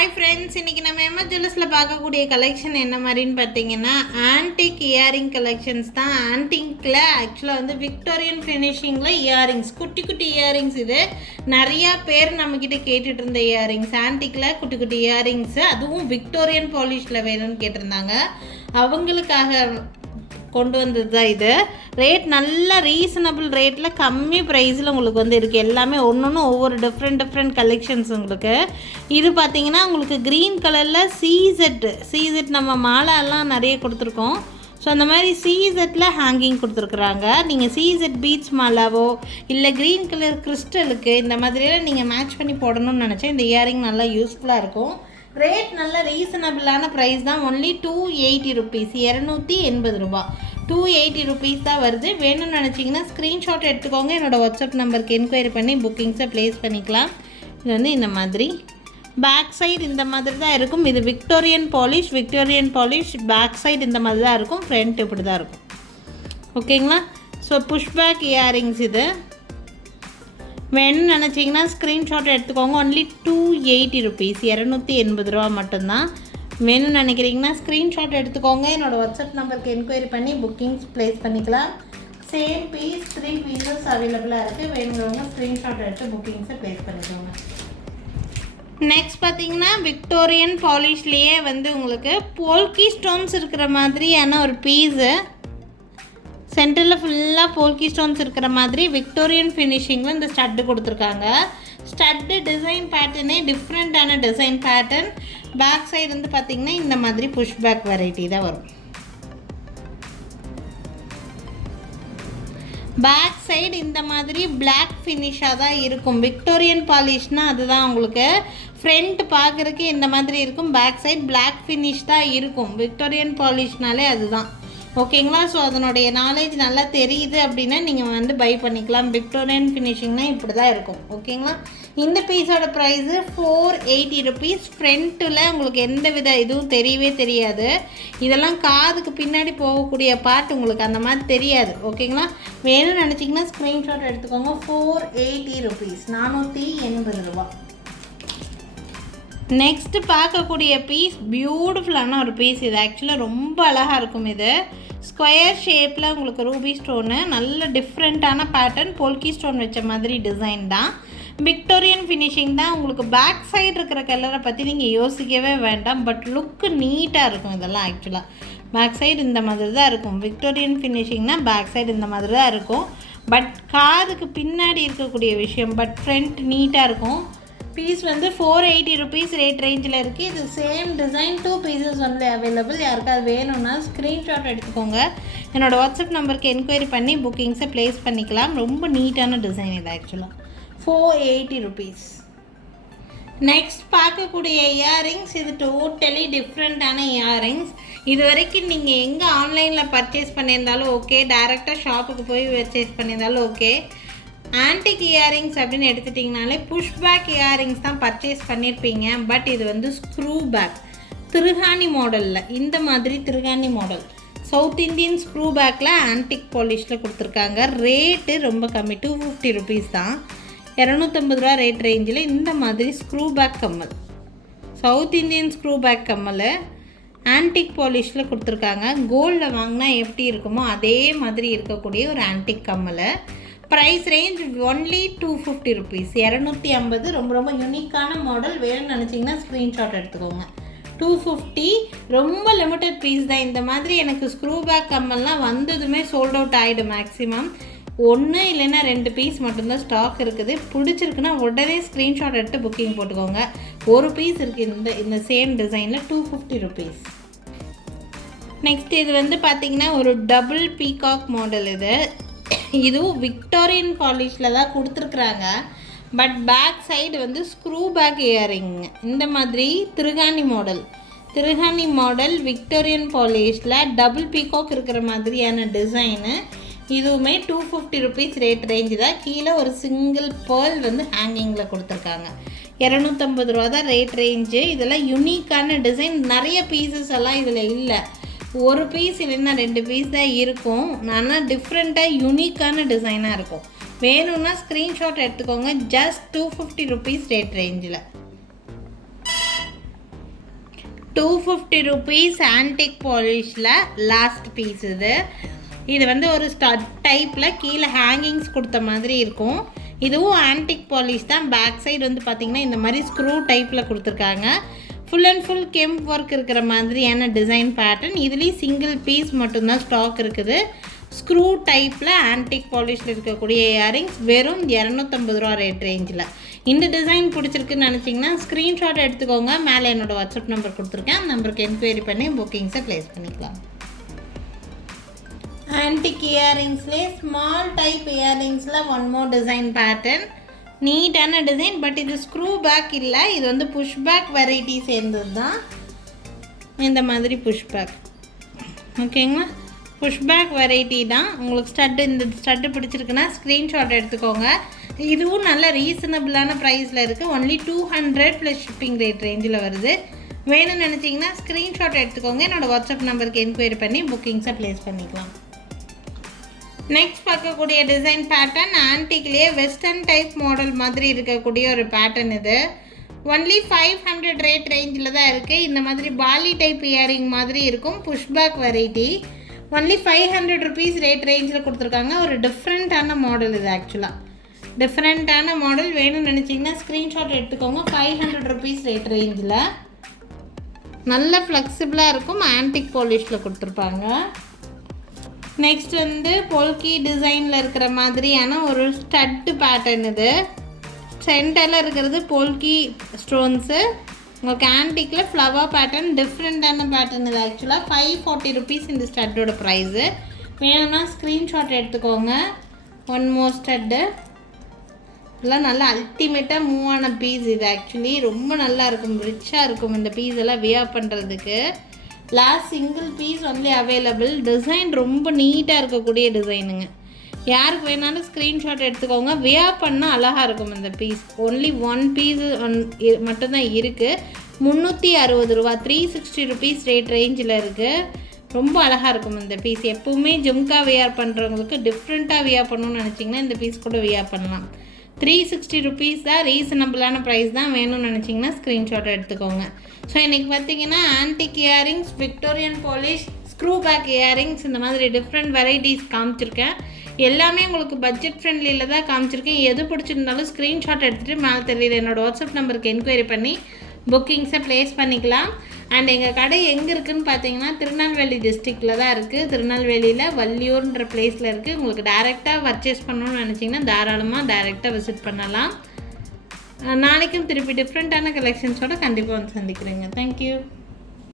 Hi friends, இன்றைக்கி நம்ம MS ஜுவல்லர்ஸில் பார்க்கக்கூடிய கலெக்ஷன் என்ன மாதிரின்னு பார்த்தீங்கன்னா ஆன்டிக் இயரிங் கலெக்ஷன்ஸ் தான். ஆன்டிக்கில் ஆக்சுவலாக வந்து விக்டோரியன் ஃபினிஷிங்கில் இயரிங்ஸ், குட்டி குட்டி இயரிங்ஸ். இது நிறையா பேர் நம்மக்கிட்ட கேட்டுட்டு இருந்த இயரிங்ஸ், ஆன்டிக்கில் குட்டி குட்டி இயரிங்ஸு, அதுவும் விக்டோரியன் பாலிஷில் வேணும்னு கேட்டிருந்தாங்க. அவங்களுக்காக கொண்டு வந்தது தான் இது. ரேட் நல்ல ரீசனபிள் ரேட்டில் கம்மி ப்ரைஸில் உங்களுக்கு வந்து இருக்குது. எல்லாமே ஒன்று ஒவ்வொரு டிஃப்ரெண்ட் கலெக்ஷன்ஸ் உங்களுக்கு. இது பார்த்திங்கன்னா உங்களுக்கு க்ரீன் கலரில் சீசெட் நம்ம மாலைலாம் நிறைய கொடுத்துருக்கோம். ஸோ அந்த மாதிரி சீசெட்டில் ஹேங்கிங் கொடுத்துருக்குறாங்க. நீங்கள் சீசெட் பீட்ஸ் மாலாவோ இல்லை க்ரீன் கலர் கிறிஸ்டலுக்கு இந்த மாதிரியெல்லாம் நீங்கள் மேட்ச் பண்ணி போடணும்னு நினச்சேன். இந்த இயரிங் நல்லா யூஸ்ஃபுல்லாக இருக்கும். ரேட் நல்ல ரீசனபிளான ப்ரைஸ் தான். ஒன்லி 280 ருபீஸ், 280 ரூபா, 280 ருபீஸ் தான் வருது. வேணும்னு நினச்சிங்கன்னா ஸ்க்ரீன்ஷாட் எடுத்துக்கோங்க. என்னோடய வாட்ஸ்அப் நம்பருக்கு என்கொயரி பண்ணி புக்கிங்ஸை ப்ளேஸ் பண்ணிக்கலாம். இது வந்து இந்த மாதிரி பேக் சைடு இந்த மாதிரி தான் இருக்கும். இது விக்டோரியன் பாலிஷ் பேக் சைடு இந்த மாதிரி தான் இருக்கும். ஃப்ரண்ட் இப்படி தான் இருக்கும். ஓகேங்களா? ஸோ புஷ்பேக் இயரிங்ஸ் இது. வேணும்னு நினச்சிங்கன்னா ஸ்க்ரீன்ஷாட் எடுத்துக்கோங்க. ஒன்லி 280 ருபீஸ், 280 ரூபா மட்டும்தான். வேணும்னு நினைக்கிறீங்கன்னா ஸ்க்ரீன்ஷாட் எடுத்துக்கோங்க. என்னோடய வாட்ஸ்அப் நம்பருக்கு என்கொயரி பண்ணி புக்கிங்ஸ் ப்ளேஸ் பண்ணிக்கலாம். சேம் பீஸ் 3 பீசஸ் அவைலபிளாக இருக்குது. வேணுங்கிறவங்க ஸ்க்ரீன்ஷாட் எடுத்து புக்கிங்ஸை ப்ளேஸ் பண்ணிக்கோங்க. நெக்ஸ்ட் பார்த்தீங்கன்னா விக்டோரியன் பாலிஷ்லேயே வந்து உங்களுக்கு போல்கி ஸ்டோன்ஸ் இருக்கிற மாதிரியான ஒரு பீஸு, சென்டரில் ஃபுல்லாக போல்கி ஸ்டோன்ஸ் இருக்கிற மாதிரி விக்டோரியன் ஃபினிஷிங்கில் இந்த ஸ்டட்டு கொடுத்துருக்காங்க. ஸ்டட்டு டிசைன் பேட்டர்னே டிஃப்ரெண்ட்டான டிசைன் பேட்டர்ன். பேக் சைடு வந்து பார்த்திங்கன்னா இந்த மாதிரி புஷ்பேக் வெரைட்டி தான் வரும். பேக் சைடு இந்த மாதிரி பிளாக் ஃபினிஷாக தான் இருக்கும். விக்டோரியன் பாலிஷ்னால் அதுதான் உங்களுக்கு. ஃப்ரண்ட் பார்க்குறதுக்கு இந்த மாதிரி இருக்கும், பேக் சைடு பிளாக் ஃபினிஷ் தான் இருக்கும். விக்டோரியன் பாலிஷ்னாலே அதுதான். ஓகேங்களா? ஸோ அதனுடைய நாலேஜ் நல்லா தெரியுது அப்படின்னா நீங்கள் வந்து பை பண்ணிக்கலாம். விக்டோரியன் ஃபினிஷிங்னால் இப்படி தான் இருக்கும். ஓகேங்களா? இந்த பீஸோட ப்ரைஸு 480 ருபீஸ். ஃப்ரண்ட்டில் உங்களுக்கு எந்த வித இதுவும் தெரியவே தெரியாது. இதெல்லாம் காதுக்கு பின்னாடி போகக்கூடிய பார்ட் உங்களுக்கு அந்த மாதிரி தெரியாது. ஓகேங்களா? வேணும்னு நினச்சிங்கன்னா ஸ்க்ரீன்ஷாட் எடுத்துக்கோங்க. 480 ருபீஸ், 480 ரூபா. நெக்ஸ்ட்டு பார்க்கக்கூடிய பீஸ் பியூட்டிஃபுல்லான ஒரு பீஸ். இது ஆக்சுவலாக ரொம்ப அழகாக இருக்கும். இது ஸ்கொயர் ஷேப்பில் உங்களுக்கு ரூபி ஸ்டோனு, நல்ல டிஃப்ரெண்ட்டான பேட்டர்ன், போல்கி ஸ்டோன் வச்ச மாதிரி டிசைன் தான். விக்டோரியன் ஃபினிஷிங் தான். உங்களுக்கு பேக் சைடு இருக்கிற கலரை பற்றி நீங்கள் யோசிக்கவே வேண்டாம். பட் லுக்கு நீட்டாக இருக்கும். இதெல்லாம் ஆக்சுவலாக பேக் சைடு இந்த மாதிரி தான் இருக்கும். விக்டோரியன் ஃபினிஷிங்னால் பேக் சைடு இந்த மாதிரி தான் இருக்கும். பட் காதுக்கு பின்னாடி இருக்கக்கூடிய விஷயம், பட் ஃப்ரண்ட் நீட்டாக இருக்கும். பீஸ் வந்து 480 ருபீஸ் ரேட் ரேஞ்சில் இருக்குது. இது same design 2 pieces only available. யாருக்காவது வேணும்னா ஸ்க்ரீன்ஷாட் எடுத்துக்கோங்க. என்னோடய வாட்ஸ்அப் நம்பருக்கு என்கொயரி பண்ணி புக்கிங்ஸை ப்ளேஸ் பண்ணிக்கலாம். ரொம்ப நீட்டான டிசைன் இது ஆக்சுவலாக. 480 ருபீஸ். நெக்ஸ்ட் பார்க்கக்கூடிய இயரிங்ஸ், இது டோட்டலி டிஃப்ரெண்ட்டான இயரிங்ஸ். இது வரைக்கும் நீங்கள் எங்கே ஆன்லைனில் பர்ச்சேஸ் பண்ணியிருந்தாலும் ஓகே, டைரெக்டாக ஷாப்புக்கு போய் பர்ச்சேஸ் பண்ணியிருந்தாலும் ஓகே, ஆன்டிக் இயரிங்ஸ் அப்படின்னு எடுத்துட்டிங்கனாலே புஷ்பேக் இயரிங்ஸ் தான் பர்ச்சேஸ் பண்ணியிருப்பீங்க. பட் இது வந்து ஸ்க்ரூ பேக், திருகாணி மாடலில், இந்த மாதிரி திருகாணி மாடல் சவுத் இந்தியன் ஸ்க்ரூ பேக்கில் ஆன்டிக் பாலிஷில் கொடுத்துருக்காங்க. ரேட்டு ரொம்ப கம்மி, 250 ருபீஸ் தான். 250 ரூபா ரேட் ரேஞ்சில் இந்த மாதிரி ஸ்க்ரூ பேக் கம்மல், சவுத் இந்தியன் ஸ்க்ரூ பேக் கம்மல் ஆன்டிக் பாலிஷில் கொடுத்துருக்காங்க. கோல்டில் வாங்கினா எப்படி இருக்குமோ அதே மாதிரி இருக்கக்கூடிய ஒரு ஆன்டிக் கம்மல். Price range only 250 rupees, 250. ரொம்ப யூனிக்கான மாடல். வேணும்னு நினச்சிங்கன்னா ஸ்க்ரீன்ஷாட் எடுத்துக்கோங்க. 250, ரொம்ப லிமிட்டட் பீஸ் தான். இந்த மாதிரி எனக்கு ஸ்க்ரூ பேக் கம்மல்லாம் வந்ததுமே சோல்ட் அவுட் ஆகிடும். மேக்ஸிமம் 1 இல்லைன்னா 2 பீஸ் மட்டும்தான் ஸ்டாக் இருக்குது. பிடிச்சிருக்குன்னா உடனே ஸ்க்ரீன்ஷாட் எடுத்து புக்கிங் போட்டுக்கோங்க. ஒரு பீஸ் இருக்குது இந்த சேம் டிசைனில், 250 ருபீஸ். நெக்ஸ்ட் இது வந்து பார்த்திங்கன்னா ஒரு டபுள் பீகாக் மாடல். இதுவும் விக்டோரியன் பாலிஷில் தான் கொடுத்துருக்குறாங்க. பட் பேக் சைடு வந்து ஸ்க்ரூ பேக் இயரிங், இந்த மாதிரி திருகாணி மாடல் விக்டோரியன் பாலிஷில் டபுள் பீகாக் இருக்கிற மாதிரியான டிசைனு. இதுவுமே 250 ருபீஸ் ரேட் ரேஞ்சு தான். கீழே ஒரு சிங்கிள் பேர்ல் வந்து ஹேங்கிங்கில் கொடுத்துருக்காங்க. 250 ரூபா தான் ரேட் ரேஞ்சு. இதெல்லாம் யூனிக்கான டிசைன். நிறைய பீசஸ் எல்லாம் இதில் இல்லை. ஒரு பீஸ் இல்லைன்னா 2 பீஸ் தான் இருக்கும். ஆனால் டிஃப்ரெண்ட்டாக யூனிக்கான டிசைனாக இருக்கும். வேணும்னா ஸ்க்ரீன்ஷாட் எடுத்துக்கோங்க. ஜஸ்ட் 250 ருபீஸ் ரேட் ரேஞ்சில். 250 rupees ஆன்டிக் பாலிஷில் லாஸ்ட் பீஸ் இது வந்து ஒரு ஸ்டட் டைப்பில் கீழே ஹேங்கிங்ஸ் கொடுத்த மாதிரி இருக்கும். இதுவும் ஆன்டிக் பாலிஷ் தான். பேக் சைடு வந்து பார்த்திங்கன்னா இந்த மாதிரி ஸ்க்ரூ டைப்பில் கொடுத்துருக்காங்க. ஃபுல் அண்ட் ஃபுல் கெம்ப் ஒர்க் இருக்கிற மாதிரியான டிசைன் பேட்டர்ன். இதுலேயும் சிங்கிள் பீஸ் மட்டும்தான் ஸ்டாக் இருக்குது. ஸ்க்ரூ டைப்பில் ஆன்டிக் பாலிஷில் இருக்கக்கூடிய இயரிங்ஸ் வெறும் 250 ரூபா ரேட் ரேஞ்சில். இந்த டிசைன் பிடிச்சிருக்குன்னு நினச்சிங்கன்னா ஸ்க்ரீன்ஷாட் எடுத்துக்கோங்க. மேலே என்னோடய வாட்ஸ்அப் நம்பர் கொடுத்துருக்கேன். அந்த நம்பருக்கு என்கொயரி பண்ணி புக்கிங்ஸை ப்ளேஸ் பண்ணிக்கலாம். ஆன்டிக் இயரிங்ஸ்லேயே ஸ்மால் டைப் இயரிங்ஸில் ஒன் மோர் டிசைன் பேட்டர்ன். நீட்டான டிசைன். பட் இது ஸ்க்ரூ பேக் இல்லை, இது வந்து புஷ் பேக் வெரைட்டி சேர்ந்தது தான். இந்த மாதிரி புஷ் பேக். ஓகேங்களா, புஷ் பேக் வெரைட்டி தான். உங்களுக்கு இந்த ஸ்டட்டு பிடிச்சிருக்குன்னா ஸ்க்ரீன்ஷாட் எடுத்துக்கோங்க. இதுவும் நல்ல ரீசனபிளான ப்ரைஸில் இருக்குது. ஒன்லி 200 ப்ளஸ் ஷிப்பிங் ரேட் ரேஞ்சில் வருது. வேணும்னு நினச்சிங்கன்னா ஸ்க்ரீன்ஷாட் எடுத்துக்கோங்க. என்னோடய வாட்ஸ்அப் நம்பருக்கு என்கொயரி பண்ணி புக்கிங்ஸை ப்ளேஸ் பண்ணிக்கலாம். நெக்ஸ்ட் பார்க்கக்கூடிய டிசைன் பேட்டர்ன் ஆன்டிக்லேயே வெஸ்டர்ன் டைப் மாடல் மாதிரி இருக்கக்கூடிய ஒரு பேட்டர்ன். இது ஒன்லி 500 ரேட் ரேஞ்சில் தான் இருக்குது. இந்த மாதிரி பாலி டைப் இயரிங் மாதிரி இருக்கும். Pushback variety. Only 500 rupees rate ரேஞ்சில் கொடுத்துருக்காங்க. ஒரு டிஃப்ரெண்ட்டான மாடல் இது. ஆக்சுவலாக டிஃப்ரெண்ட்டான மாடல். வேணும்னு நினச்சிங்கன்னா ஸ்க்ரீன்ஷாட் எடுத்துக்கோங்க. 500 rupees ரேட் ரேஞ்சில் நல்ல ஃப்ளெக்சிபிளாக இருக்கும். ஆன்டிக் பாலிஷில் கொடுத்துருப்பாங்க. நெக்ஸ்ட் வந்து பொல்கி டிசைனில் இருக்கிற மாதிரியான ஒரு ஸ்டட்டு பேட்டர்ன். இது சென்டரில் இருக்கிறது பொல்கி ஸ்டோன்ஸு. உங்களுக்கு ஆன்டிக்கில் ஃப்ளவர் பேட்டர்ன். டிஃப்ரெண்ட்டான பேட்டர்ன் இது. ஆக்சுவலாக 540 rupees இந்த ஸ்டட்டோட ப்ரைஸு. வேணும்னா ஸ்க்ரீன்ஷாட் எடுத்துக்கோங்க. One more stud. இதெல்லாம் நல்லா அல்டிமேட்டாக மூவ் ஆன பீஸ் இது. ஆக்சுவலி ரொம்ப நல்லா இருக்கும், ரிச்சாக இருக்கும் இந்த பீஸ் எல்லாம் வியர் பண்ணுறதுக்கு. Last single piece only available. Design ரொம்ப நீட்டாக இருக்கக்கூடிய டிசைனுங்க. யாருக்கு வேணாலும் ஸ்க்ரீன்ஷாட் எடுத்துக்கோங்க. வியர் பண்ணால் அழகாக இருக்கும் இந்த பீஸ். ஒன்லி ஒன் பீஸ் மட்டும்தான் இருக்குது. 360 ரூபா, 360 rupees ரேட் ரேஞ்சில் இருக்குது. ரொம்ப அழகாக இருக்கும் இந்த பீஸ். எப்போவுமே ஜும்கா வியர் பண்ணுறவங்களுக்கு டிஃப்ரெண்ட்டாக வியர் பண்ணணும்னு நினச்சிங்கன்னா இந்த பீஸ் கூட வியர் பண்ணலாம். 360 rupees தான். ரீசனபிளான ப்ரைஸ் தான். வேணும்னு நினச்சிங்கன்னா ஸ்க்ரீன்ஷாட் எடுத்துக்கோங்க. ஸோ இன்றைக்கி பார்த்தீங்கன்னா antique earrings, Victorian polish, screw back earrings, இந்த மாதிரி டிஃப்ரெண்ட் வெரைட்டிஸ் காமிச்சிருக்கேன். எல்லாமே உங்களுக்கு பட்ஜெட் ஃப்ரெண்ட்லியில் தான் காமிச்சிருக்கேன். எது பிடிச்சிருந்தாலும் ஸ்க்ரீன்ஷாட் எடுத்துகிட்டு மேலே தெரியுது என்னோடய வாட்ஸ்அப் நம்பருக்கு என்கொயரி பண்ணி புக்கிங்ஸை ப்ளேஸ் பண்ணிக்கலாம். அண்ட் எங்கள் கடை எங்கே இருக்குதுன்னு பார்த்தீங்கன்னா திருநெல்வேலி டிஸ்ட்ரிக்டில் தான் இருக்குது. திருநெல்வேலியில் வள்ளியூர்ன்ற பிளேஸில் இருக்குது. உங்களுக்கு டைரெக்டாக பர்ச்சேஸ் பண்ணணும்னு நினச்சிங்கன்னா தாராளமாக டைரெக்டாக விசிட் பண்ணலாம். நாளைக்கும் திருப்பி டிஃப்ரெண்ட்டான கலெக்ஷன்ஸோடு கண்டிப்பாக வந்து சந்திக்கிறேங்க. தேங்க்யூ.